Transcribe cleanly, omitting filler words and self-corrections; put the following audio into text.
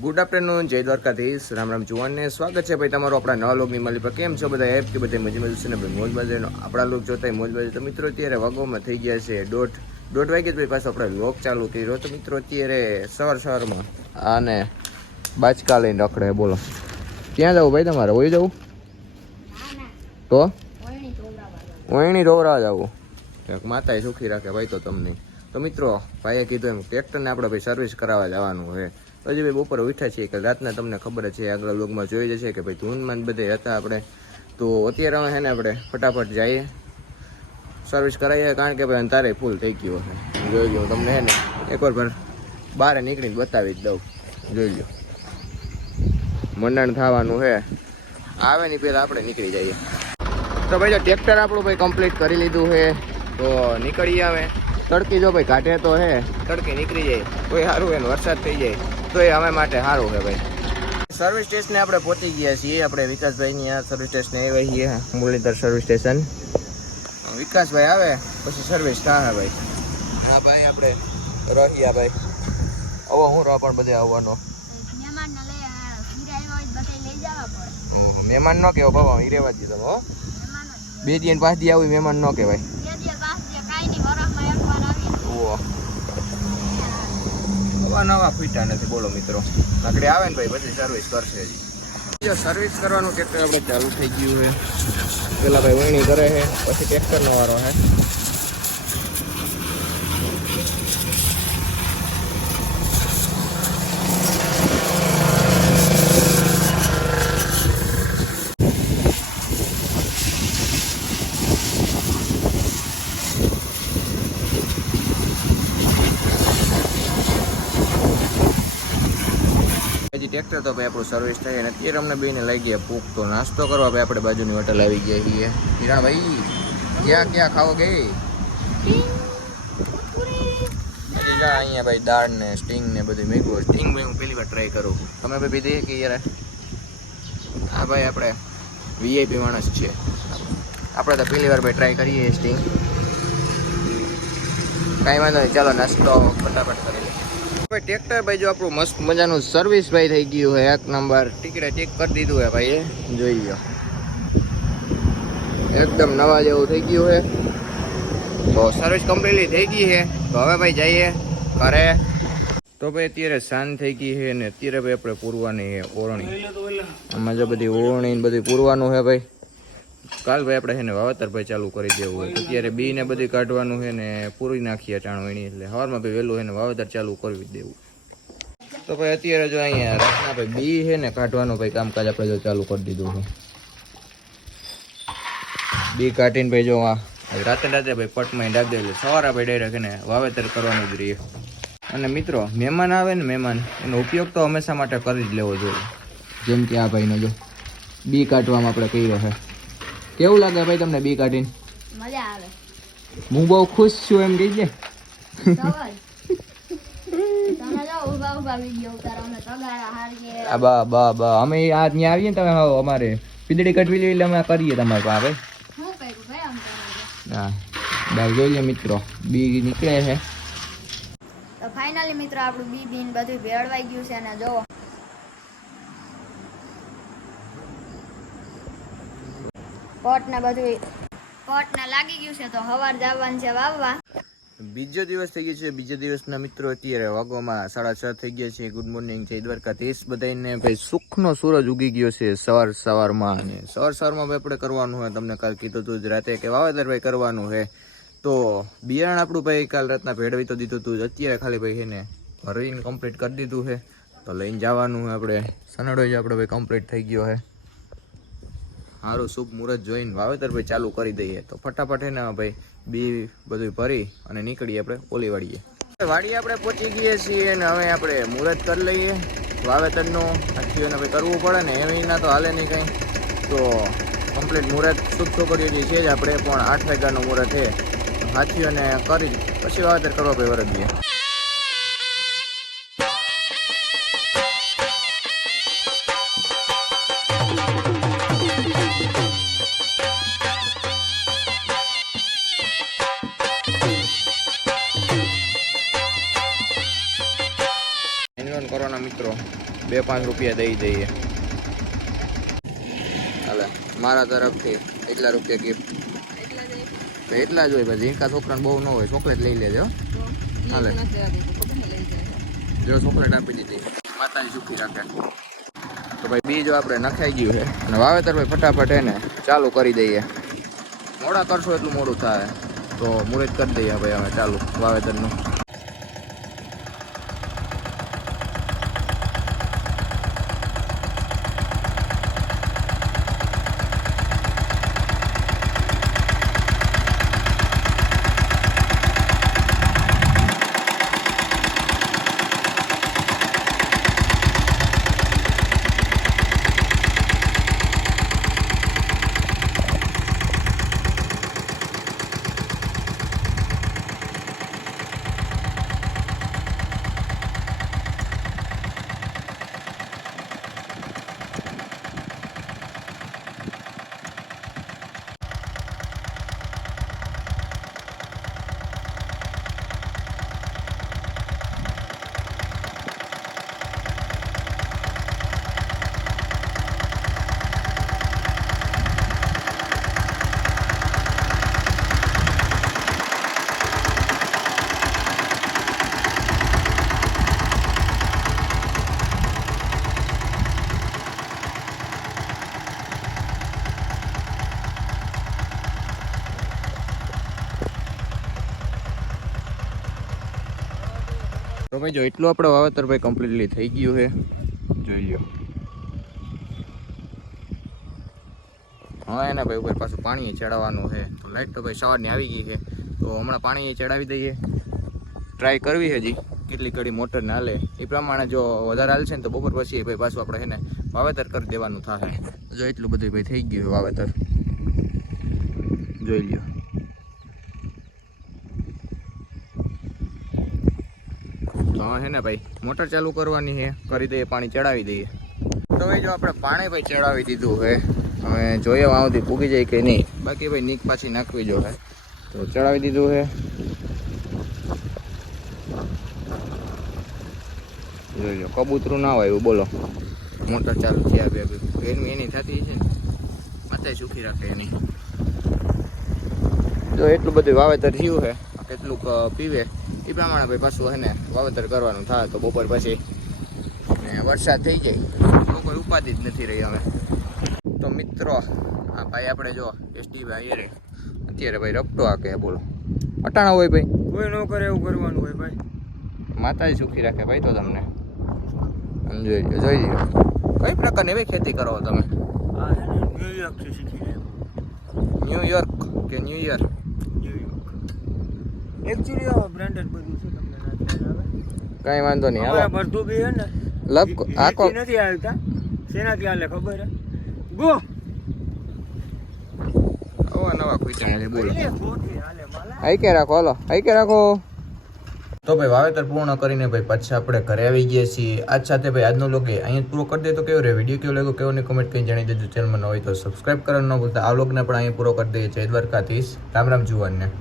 Good afternoon, જય દ્વારકાધીશ, રામ રામ જુવાનને સ્વાગત છે ભાઈ તમારો આપણા નવા લોગની માલી પર. કેમ છો બધા? એપ કે બધા મજી મજી છે ને ભાઈ? મોજ મજાનો આપણા લોક જોતા મોજ મજા. તો મિત્રો અત્યારે વાગોમાં થઈ ગયા છે દોઢ વાગે ભાઈ પાછો આપણે લોક ચાલુ કર્યો. તો મિત્રો અત્યારે સવારમાં આને બાચકા લઈને રખડે. બોલો ક્યાં જવું ભાઈ તમારે? હોય જવું તો ઓયણી રોવરા જવું. માતાએ સુખી રાખે ભાઈ. તો તમને તો મિત્રો ભાઈએ કીધું એમ ટ્રેક્ટરને આપણે ભાઈ સર્વિસ કરાવવા જવાનું હોય. હજી ભાઈ બપોરે ઉઠ્યા છીએ કે રાતના તમને ખબર છે આગળ લોગમાં જોઈ જશે કે ભાઈ ધૂનમાં બધે હતા આપણે. તો અત્યારે અમે છે ને આપણે ફટાફટ જઈએ સર્વિસ કરાવીએ, કારણ કે ભાઈ અંધારે ફૂલ થઈ ગયો છે. જોઈ લો તમને છે ને એકવાર બહાર નીકળીને બતાવી જ દઉં. જોઈ લો મંડાણ થવાનું છે, આવે ને પહેલાં આપણે નીકળી જઈએ. તો ભાઈ જો ટ્રેક્ટર આપણું ભાઈ કમ્પ્લીટ કરી લીધું છે. તો નીકળીએ આવે તડકી જો ભાઈ કાઢે તો હે તડકી નીકળી જાય તોય સારું એને વરસાદ થઈ જાય તો એ અમે માટે સારું છે ભાઈ. સર્વિસ સ્ટેશને આપણે પહોંચી ગયા છીએ. આપણે વિકાસભાઈની આ સર્વિસ સ્ટેશને આવ્યા છીએ, મુરલીધર સર્વિસ સ્ટેશન. વિકાસભાઈ આવે પછી સર્વિસ થાય ભાઈ. હા ભાઈ આપણે રહ્યા ભાઈ. હવે હું રહો પણ બધે આવવાનો મહેમાન ન કહેવો બાબા, અહીં રહેવા દીધો હો. 2 દી 5 દી આવું મહેમાન ન કહેવાય. નવા ફૂટા નથી બોલો મિત્રો. આગળ આવે ને ભાઈ પછી સર્વિસ કરશે. જો સર્વિસ કરવાનું ટ્રેક્ટર આપણે ચાલુ થઈ ગયું છે. પેલા ભાઈ વણી કરે છે પછી ટ્રેક્ટરનો વારો છે. ટ્રેક્ટર તો ભાઈ આપણું સર્વિસ થાય અને અત્યારે અમને બેને લઈ ગયા ભૂખ. તો નાસ્તો કરવા ભાઈ આપણે બાજુની હોટલ આવી ગયા છીએ. હિરણ ભાઈ ક્યાં ખાવો ગઈ? અહીંયા ભાઈ દાળ ને સ્ટિંગ ને બધું મેગું. સ્ટિંગ ભાઈ હું પહેલી વાર ટ્રાય કરું. તમે ભાઈ પીધી કે યાર? હા ભાઈ આપણે વીઆઈપી માણસ છે, આપણે તો પહેલી વાર ભાઈ ટ્રાય કરીએ સ્ટિંગ. કાંઈ વાંધો નહીં, ચાલો નાસ્તો ફટાફટ કરી લઈએ. ભાઈ ટ્રેક્ટર ભાઈ જો આપણું મસ્ત મજાનું સર્વિસ ભાઈ થઈ ગયું છે, 1 નંબર. ટિકિટે ચેક કરી દીધું છે ભાઈ, એ જોઈ લો એકદમ નવા જેવું થઈ ગયું છે. તો સર્વિસ કમ્પ્લીટલી થઈ ગઈ છે. તો હવે ભાઈ જઈએ ઘરે. તો ભાઈ અત્યારે સાંજ થઈ ગઈ છે ને અત્યારે ભાઈ આપણે પૂરવાની છે ઓરણી. આમાં જો બધી ઓરણી બધું પૂરવાનું છે ભાઈ. કાલ ભાઈ આપણે છે ને વાવેતર ભાઈ ચાલુ કરી દેવું હોય. અત્યારે બી ને બધું કાઢવાનું છે ને પૂરી નાખીએ ચાણવણી, એટલે સવારમાં ભાઈ વહેલું છે ને વાવેતર ચાલુ કરવી દેવું. તો ભાઈ અત્યારે જો અહીંયા રાતના ભાઈ બી છે ને કાઢવાનું ભાઈ કામકાજ આપણે જો ચાલુ કરી દીધું છે. બી કાઢીને ભાઈ જો રાતે ભાઈ પટમાં ડાક દે, સવારે ભાઈ ડાયરેક્ટ એને વાવેતર કરવાનું જ રહીએ. અને મિત્રો મહેમાન આવે ને મહેમાન, એનો ઉપયોગ તો હંમેશા માટે કરી જ લેવો જોઈએ. જેમ કે આ ભાઈનો જો બી કાઢવામાં આપણે કર્યો છે. કેવું લાગે ભાઈ તમને બી કાઢીને? મજા આવે. હું બહુ ખુશ છું એમ કહીજે. અમે આ ત્યાં આવીએ ને તમે અમારે પીદડી કટવી લેવી એટલે અમે કરીએ તમારે પાસે ભાઈ. હા ભાઈ જોઈએ મિત્રો બી નીકળે છે. તો ફાઇનલી મિત્રો આપણું બી બીન બધું ભેળવાઈ ગયું છે અને જો પોટને લાગી ગયું છે. તો હવાર જવાનું છે વાવવા. બીજો દિવસ થઈ ગયો છે. બીજા દિવસના મિત્રો અત્યારે વાગોમાં 6:30 થઈ ગયા છે. ગુડ મોર્નિંગ, જય દ્વારકાધીશ બધાને ભાઈ. સુખનો સૂરજ ઉગી ગયો છે સવારમાં. અને સવારમાં ભાઈ આપણે કરવાનું હોય, તમને કાલ કીધું હતું જ રાતે કે વાવેતર ભાઈ કરવાનું છે. તો બિયારણ આપણું ભાઈ કાલ રાતના ભેળવી તો દીધું હતું. અત્યારે ખાલી ભાઈ એને ભરીને કમ્પ્લીટ કરી દીધું છે. તો લઈને જવાનું હોય આપણે. સનડો જ આપણે ભાઈ કમ્પ્લીટ થઈ ગયો છે. સારું શુભ મુહૂર્ત જોઈને વાવેતર ભાઈ ચાલુ કરી દઈએ. તો ફટાફટ એને ભાઈ બી બધું ભરી અને નીકળીએ આપણે ઓલી વાડીએ. વાડીએ આપણે પહોંચી ગઈએ છીએ અને હવે આપણે મુહૂર્ત કરી લઈએ વાવેતરનું. હાથીઓને ભાઈ કરવું પડે ને, એમ ના તો હાલે નહીં કંઈ. તો કમ્પ્લીટ મુહૂર્ત શુભ છોકરીઓની છે જ આપણે, પણ 8 વાગ્યાનું મુહૂર્ત છે. હાથીઓને કરી પછી વાવેતર કરવા ભાઈ વરદીએ. કોરોના મિત્રો 2-5 રૂપિયા દઈ દઈએ. હાલે મારા તરફથી એટલા રૂપિયા ગિફ્ટ. તો એટલા જ હોય પછી ઝીંકા છોકરાને બહુ ન હોય, ચોકલેટ લઈ લેજો. હાલે જો ચોકલેટ આપી દીધી, માતાજી સુખી રાખે. તો ભાઈ બીજો આપણે નખાઈ ગયું છે અને વાવેતર ભાઈ ફટાફટ એને ચાલુ કરી દઈએ. મોડા કરશો એટલું મોડું થાય, તો મુહૂર્ત કરી દઈએ ભાઈ અમે ચાલુ વાવેતરનું. તો ભાઈ જો એટલું આપણે વાવેતર ભાઈ કમ્પ્લીટલી થઈ ગયું છે, જોઈ લ્યો. હા એના ભાઈ ઉપર પાછું પાણી ચડાવવાનું છે. તો લાઈટ તો ભાઈ સવારની આવી ગઈ છે, તો હમણાં પાણી ચડાવી દઈએ. ટ્રાય કરવી છે હજી કેટલી કડી મોટરને હાલે એ પ્રમાણે. જો વધારે હાલશે ને તો બપોર પછી ભાઈ પાછું આપણે એને વાવેતર કરી દેવાનું થાય. જો એટલું બધું ભાઈ થઈ ગયું વાવેતર, જોઈ લ્યો. તો હે ને ભાઈ મોટર ચાલુ કરવાની છે, કરી દઈએ, પાણી ચડાવી દઈએ. તો ભાઈ જો આપણે પાણી ભાઈ ચડાવી દીધું છે, હવે જોઈએ વાં સુધી પૂગી જાય કે નહીં. બાકી ભાઈ નીક પાછી નાખવી જો હે, તો ચડાવી દીધું છે. જોઈ લો કબૂતરું ના હોય એવું બોલો. મોટર ચાલુ થયા બે એની થતી છે ને, માથે સુખી રાખે એની. જો એટલું બધું વાવેતર થયું છે, કેટલુંક પીવે એ પ્રમાણે ભાઈ પાછું હે ને વાવેતર કરવાનું થાય. તો બપોર પછી ને વરસાદ થઈ જાય તો કોઈ ઉપાધિ જ નથી રહી હવે. તો મિત્રો આ ભાઈ આપણે જો એસડી ભાઈ અત્યારે ભાઈ રપટો આ કે બોલો અટાણા હોય ભાઈ, કોઈ ન કરે એવું કરવાનું હોય ભાઈ. માતાજી સુખી રાખે ભાઈ. તો તમને જોઈ લો, જોઈ લો કઈ પ્રકારની ભાઈ ખેતી કરો તમે? આ છે ને ન્યુયોર્ક થી શીખી લે. ન્યુયોર્ક કે ન્યુ યર? એકચ્યુઅલી આ બ્રાન્ડેડ બધું છે, તમને ના ખ્યાલ આવે. કઈ વાંધો નહીં. અમારે હાલો ભરતું બી છે ને લપ આખો એથી નથી આવતા. શેનાથી હાલે ખબર હે? ગો આવા નવા ખુચાણે બોલો. એટલે ગોથી હાલે માલા. આઈ કે રાખો, હાલો આઈ કે રાખો. તો ભાઈ વાવેતર પૂર્ણ કરીને ભાઈ પાછા આપણે ઘરે આવી ગયા છીએ. આજ સાથે ભાઈ આજનો લોગ અહીંયા પૂરો કરી દે. તો કેવો રહે વિડીયો, કેવો લાગ્યો કેવો ને કમેન્ટ કરીને જણાવી દેજો. ચેનલમાં ન હોય તો સબસ્ક્રાઈબ કરવાનું ન ભૂલતા. આ લોગને પણ અહીંયા પૂરો કરી દઈએ. જય દ્વારકાધીશ. રામ રામ જુવાનને.